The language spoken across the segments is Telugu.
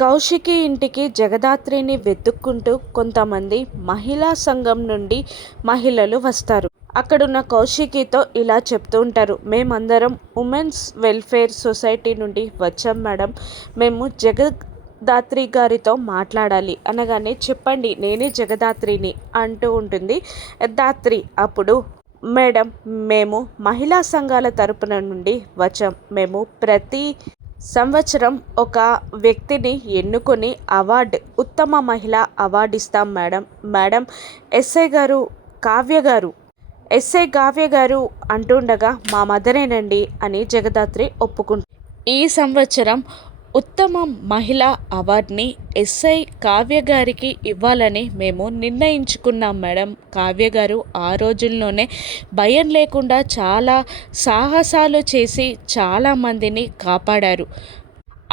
కౌశికి ఇంటికి జగదాత్రిని వెతుక్కుంటూ కొంతమంది మహిళా సంఘం నుండి మహిళలు వస్తారు. అక్కడున్న కౌశికితో ఇలా చెప్తూ ఉంటారు. మేమందరం ఉమెన్స్ వెల్ఫేర్ సొసైటీ నుండి వచ్చాం మేడం. మేము జగదాత్రి గారితో మాట్లాడాలి అనగానే, చెప్పండి నేనే జగదాత్రిని అంటూ ఉంటుంది దాత్రి. అప్పుడు, మేడం మేము మహిళా సంఘాల తరపున నుండి వచ్చాం. మేము ప్రతి సంవత్సరం ఒక వ్యక్తిని ఎన్నుకొని ఉత్తమ మహిళ అవార్డు ఇస్తాం మేడం. మేడం ఎస్ఐ గారు కావ్య గారు ఎస్ఐ కావ్య గారు అంటుండగా, మా మదరేనండి అని జగదాత్రి ఒప్పుకుంటుంది. ఈ సంవత్సరం ఉత్తమ మహిళ అవార్డుని ఎస్ఐ కావ్య గారికి ఇవ్వాలని మేము నిర్ణయించుకున్నాం మేడం. కావ్య గారు ఆ రోజుల్లోనే భయం లేకుండా చాలా సాహసాలు చేసి చాలామందిని కాపాడారు.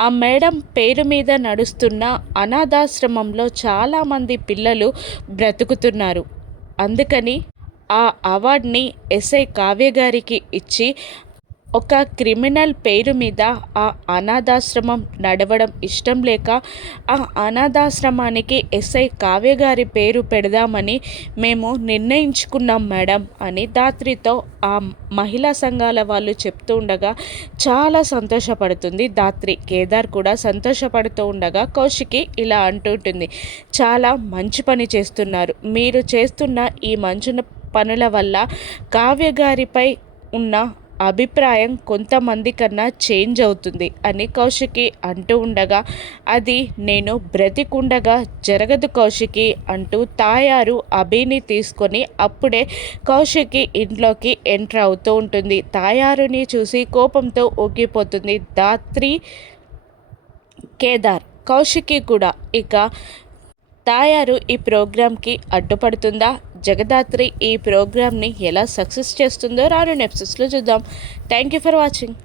ఆ మేడం పేరు మీద నడుస్తున్న అనాథాశ్రమంలో చాలామంది పిల్లలు బ్రతుకుతున్నారు. అందుకని ఆ అవార్డుని ఎస్ఐ కావ్య గారికి ఇచ్చి, ఒక క్రిమినల్ పేరు మీద ఆ అనాథాశ్రమం నడవడం ఇష్టం లేక ఆ అనాథాశ్రమానికి ఎస్ఐ కావ్య గారి పేరు పెడదామని మేము నిర్ణయించుకున్నాం మేడం అని దాత్రితో ఆ మహిళా సంఘాల వాళ్ళు చెప్తూ ఉండగా చాలా సంతోషపడుతుంది దాత్రి. కేదార్ కూడా సంతోషపడుతూ ఉండగా కౌశికి ఇలా అంటుంటుంది, చాలా మంచి పని చేస్తున్నారు. మీరు చేస్తున్న ఈ మంచి పనుల వల్ల కావ్య గారిపై ఉన్న అభిప్రాయం కొంతమంది కన్నా చేంజ్ అవుతుంది అని కౌశికి అంటూ ఉండగా, అది నేను బ్రతికుండగా జరగదు కౌశికి అంటూ తాయారు అభిని తీసుకొని అప్పుడే కౌశికి ఇంట్లోకి ఎంటర్ అవుతూ ఉంటుంది. తాయారుని చూసి కోపంతో ఊగిపోతుంది దాత్రి, కేదార్, కౌశికి కూడా. ఇక తాయారు ఈ ప్రోగ్రామ్కి అడ్డుపడుతుందా? జగదాత్రి ఈ ప్రోగ్రామ్ని ఎలా సక్సెస్ చేస్తుందో రానున్న ఎపిసోడ్స్లో చూద్దాం. Thank you for watching.